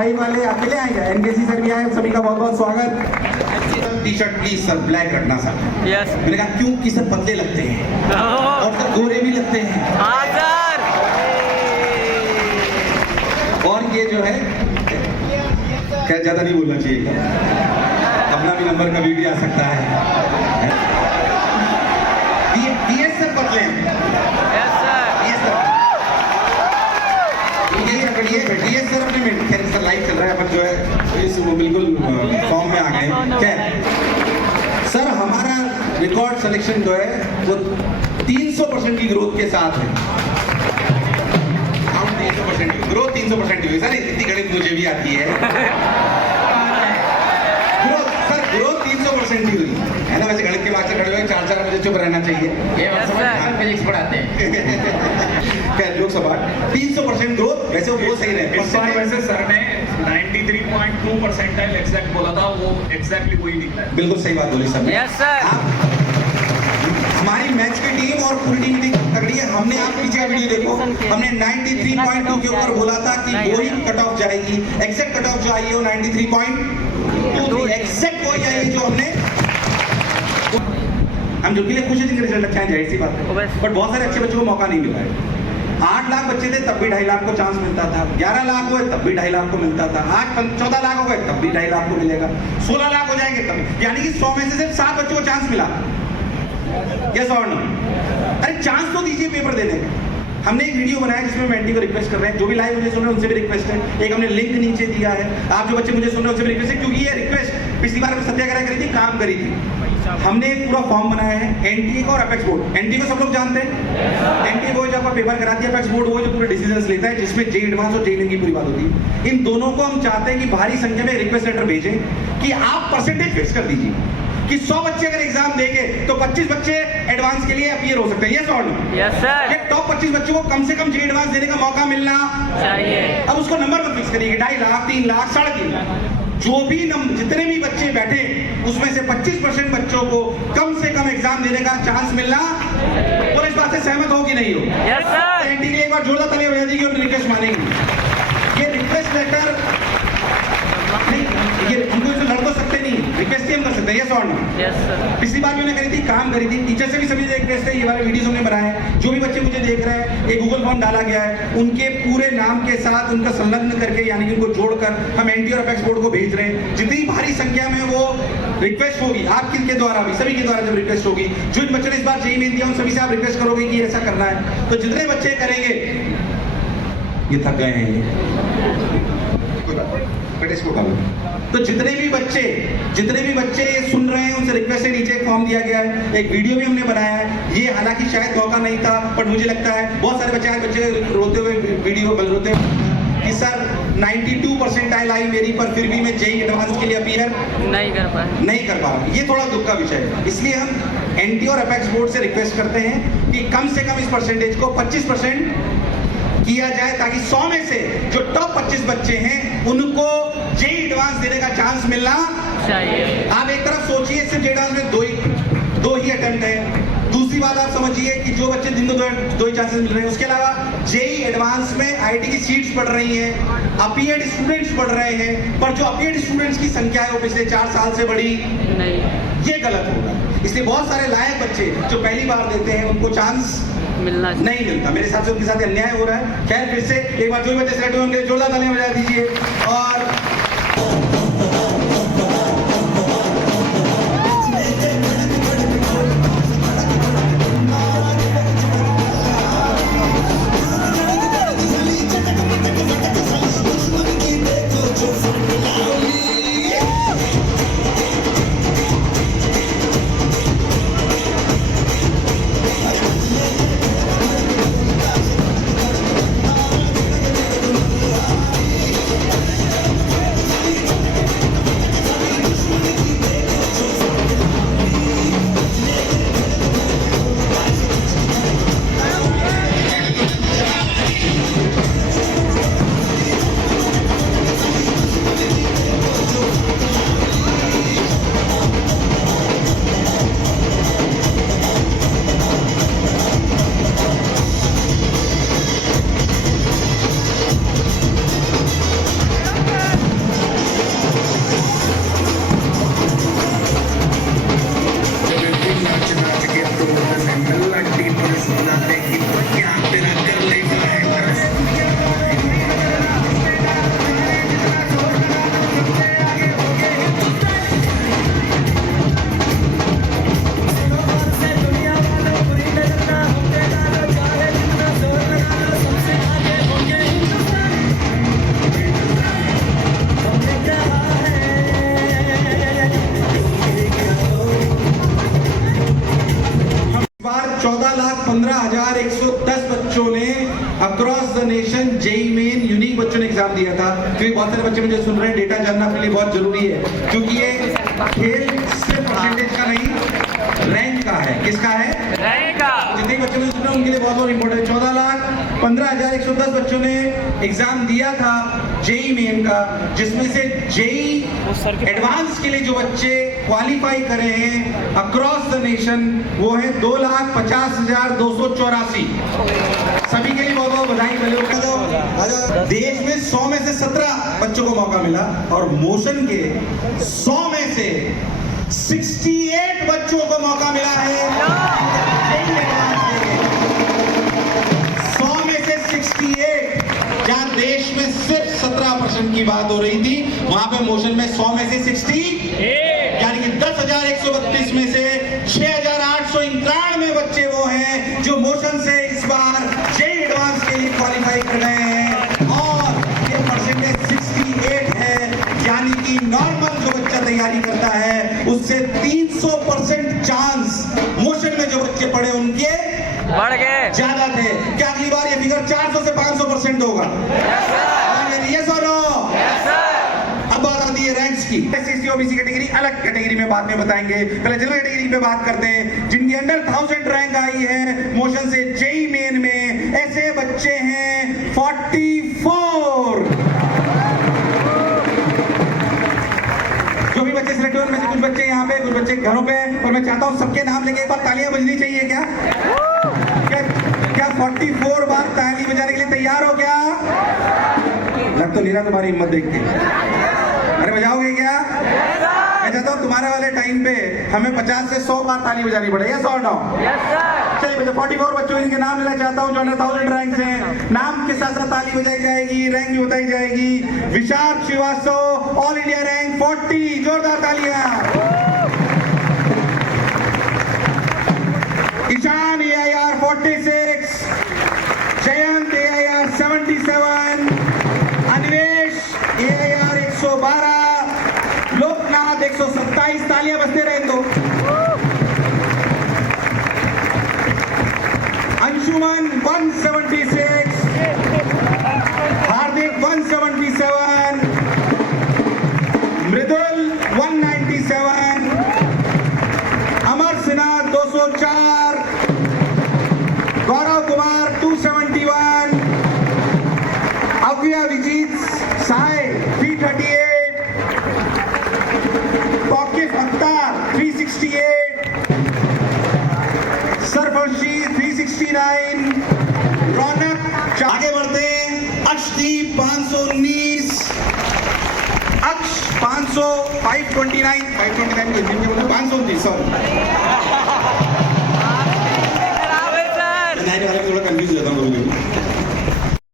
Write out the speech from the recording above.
Live वाले अकेले आएंगे, एनकेसी सर भी आए, सभी का बहुत बहुत स्वागत। T shirt please sir black रखना सर। यस मैंने कहा क्यों कि सर पतले लगते हैं और सर गोरे भी लगते हैं। हाँ सर। और ये जो है खैर ज्यादा नहीं बोलना चाहिए, अपना भी नंबर कभी भी आ सकता है। डीएस सर पतले हैं। Yes sir. डीएस सर अपने में खैर सर लाइव चल रहा है, अपन जो है इस वो बिल्कुल फॉर्म में आ गए। खैर सर हमारा रिकॉर्ड सिलेक्शन जो है वो 300% की ग्रोथ के साथ है। हम 300% की ग्रोथ 300% हुई सर, इतनी गणित मुझे भी आती है। ग्रोथ 300% ही हुई है ना। वैसे गणित के मास्टर खड़े हुए 4 बजे चुप रहना चाहिए, ये फिजिक्स पढ़ाते हैं। खैर जोक सवाल 300% ग्रोथ, वैसे वो सही रहे। इस बार वैसे सर ने 93.2% एग्जैक्ट बोला था, वो एग्जैक्टली वही निकला है। बिल्कुल सही बात बोली सर। Yes sir. हमारी मैच की टीम और पूरी टीम की तगड़ी है। हमने आप पीछे वीडियो देखो, हमने 93.2 के ऊपर बोला था कि वो ही कट ऑफ जाएगी। एग्जैक्ट कट ऑफ जो आई है वो 93.2 एग्जैक्ट वही आई है जो हमने। हम जो के लिए खुश हैं जिनके रिजल्ट अच्छा है, जाहिर सी बात है, बट बहुत सारे अच्छे बच्चों को मौका नहीं मिला है। 8 लाख बच्चे थे तब भी 2.5 लाख को चांस मिलता था, 11 लाख हुए तब भी 2.5 लाख को मिलता था, आज 14 लाख हो गए तब भी 2.5 लाख को मिलेगा, 16 लाख हो जाएंगे तब, यानी कि 100 में से सिर्फ 7 बच्चों को चांस मिला। यस और नो? अरे चांस तो दीजिए पेपर देने का। हमने एक वीडियो बनाया जिसमें मैं एंटी को रिक्वेस्ट कर रहे हैं, जो भी लाइव मुझे सुन रहे हैं उनसे भी रिक्वेस्ट है। एक हमने लिंक नीचे दिया है, आप जो बच्चे मुझे सुन रहे हैं उनसे भी रिक्वेस्ट है, क्योंकि ये रिक्वेस्ट पिछली बार सत्याग्रह करी थी, काम करी थी। हमने एक पूरा फॉर्म बनाया है एनटीए का और अपेक्स बोर्ड। एनटीए को सब लोग जानते हैं, एनटीए को जो आपका पेपर कराती है, अपेक्स बोर्ड वो जो पूरे डिसीजंस लेता है, जिसमें जे एडवांस और जे की पूरी बात होती है। इन दोनों को हम चाहते हैं कि भारी संख्या में रिक्वेस्ट लेटर भेजें कि आप परसेंटेज फिक्स कर दीजिए कि 100 बच्चे अगर एग्जाम देंगे तो 25 बच्चे एडवांस के लिए अपीयर हो सकते हैं। यस और नो? Yes sir. ये टॉप 25 बच्चों को कम से कम जे एडवांस देने का मौका मिलना चाहिए। अब उसको नंबर मत फिक्स करिए 2.5 लाख, 3 लाख, 3.5 लाख, जो भी जितने भी बच्चे बैठे उसमें से 25% बच्चों को कम से कम एग्जाम देने का चांस मिलना। और इस बात से सहमत हो कि नहीं हो? Yes sir. एनटी के लिए एक बार जोरदार तालियां बजा दीजिए और रिक्वेस्ट मानेंगे। ये रिक्वेस्ट लेटर नहीं, ये हमको इसे लड़ तो सकते नहीं, रिक्वेस्ट ही हम कर सकते हैं। यस और नो? Yes sir. पिछली बार मैंने करी थी, काम करी थी, टीचर से भी सभी रिक्वेस्ट है, ये वाले वीडियोस हमने बनाए हैं। जो भी बच्चे मुझे देख रहे हैं, एक गूगल फॉर्म डाला गया है, उनके पूरे नाम के साथ उनका संलग्न करके यानी कि उनको जोड़कर हम एनटी और अपेक्स बोर्ड को भेज रहे हैं। जितनी भारी संख्या में वो रिक्वेस्ट होगी आपके द्वारा भी, सभी के द्वारा जब रिक्वेस्ट होगी, जो इन बच्चों ने इस बार जेईई मेन दिया उन सभी से आप रिक्वेस्ट करोगे कि ऐसा करना है, तो जितने बच्चे करेंगे, ये थक गए हैं तो जितने भी बच्चे ये सुन रहे हैं उनसे रिक्वेस्ट है, नीचे एक फॉर्म दिया गया है, एक वीडियो भी हमने बनाया है। ये हालांकि शायद मौका नहीं था, बट मुझे लगता है बहुत सारे बच्चे रोते हुए वीडियो रोते कि सर 92 परसेंटाइल आई मेरी, पर फिर भी मैं जेईई एडवांस के लिए अपीयर नहीं कर पा रहा। ये थोड़ा दुख का विषय है, इसलिए हम एनटी और अपेक्स बोर्ड से रिक्वेस्ट करते हैं कि कम से कम इस परसेंटेज को 25% किया जाए, ताकि 100 में से जो टॉप 25 बच्चे हैं उनको जेईई एडवांस देने का चांस मिलना चाहिए। आप एक तरफ सोचिए सिर्फ जेईई एडवांस में दो ही अटेम्प्ट है। दूसरी बात आप समझिए कि जो बच्चे जिनको दो ही चांसेस मिल रहे हैं, उसके अलावा जेईई एडवांस में आईआईटी की सीट्स बढ़ रही हैं, अपीयर्ड स्टूडेंट्स बढ़ रहे हैं, पर जो अपीयर्ड स्टूडेंट्स की संख्या है वो पिछले 4 साल से बढ़ी नहीं, ये गलत होगा। इसलिए बहुत सारे लायक बच्चे जो पहली बार देते हैं उनको चांस नहीं मिलता। मेरे हिसाब से उनके साथ अन्याय हो रहा है। खैर फिर से एक बार जो भी बच्चे सेलेक्ट हुए उनके जोरदार तालियां बजा दीजिए। और the nation JEE Main unique बच्चों ने एग्जाम दिया था। क्योंकि बहुत सारे बच्चे मुझे सुन रहे हैं, डेटा जानना अपने लिए बहुत जरूरी है, क्योंकि ये खेल सिर्फ परसेंटेज का नहीं, रैंक का है। किसका है? रहेगा। जितने बच्चे मुझे सुन रहे हैं उनके लिए बहुत बहुत इंपॉर्टेंट। 14,15,110 बच्चों ने एग्जाम दिया था जेई मेन का, जिसमें से जेई एडवांस के लिए जो बच्चे क्वालिफाई करे हैं अक्रॉस द नेशन वो है 2,50,284। सभी के लिए बहुत बहुत बधाई। देश में 100 में से 17 बच्चों को मौका मिला और मोशन के 100 में से 68 बच्चों को मौका मिला है। 100 में से 68, जहां देश में सिर्फ 17% की बात हो रही थी, वहां पे मोशन में 100 में से 60, यानी कि 10,132 में से 6,891 बच्चे वो हैं जो मोशन से इस बार जेई एडवांस के लिए क्वालिफाई कर गए हैं। और ये परसेंटेज 68 है, यानी कि नॉर्मल जो बच्चा तैयारी करता है उससे 300% चांस मोशन में जो बच्चे पढ़े उनके बढ़ गए। ज्यादा थे। क्या अगली बार ये फिगर 400 से 500% होगा? यस और नो? अब बात आती है रैंक्स की। एससी ओबीसी कैटेगरी अलग कैटेगरी में बाद में बताएंगे, पहले जनरल कैटेगरी पे बात करते हैं। जिनकी अंडर 1000 रैंक आई है मोशन से जेई मेन में, ऐसे बच्चे हैं 44। जो भी बच्चे सिलेक्ट हुए उनमें से कुछ बच्चे यहाँ पे, कुछ बच्चे घरों पे, और मैं चाहता हूँ सबके नाम लेके एक बार तालियां बजनी चाहिए। क्या 44 बार ताली बजाने के लिए तैयार हो? क्या लग तो नहीं रहा तुम्हारी हिम्मत देख के। अरे बजाओगे क्या? मैं चाहता हूँ तुम्हारे वाले टाइम पे हमें 50 से 100 बार ताली बजानी पड़े। यस और नो? चलिए मुझे 44 बच्चों इनके नाम लेना चाहता हूँ जो अंडर 1000 रैंक हैं। नाम के साथ साथ ताली बजाई जाएगी, रैंक भी बताई जाएगी। विशाल श्रीवास्तव, ऑल इंडिया रैंक 40, जोरदार तालियां। Ishan AIR 46, Jayant AIR 77, Anvesh AIR 112, Loknath 127। तालियां बजते रहे दो। अंशुमन 176, हार्दिक 177, मृदुल 197, अमर सिन्हा 204, गौरव कुमार 271, अव्या विजीत साय 338, तौकीफ अख्तार 368, सरफर्शी 369, रौनक। आगे बढ़ते हैं। अक्षदीप 519, अक्ष 500, 529 529 सॉरी। बराबर सर। वाले थोड़ा कंफ्यूज रहता हूँ कभी कभी।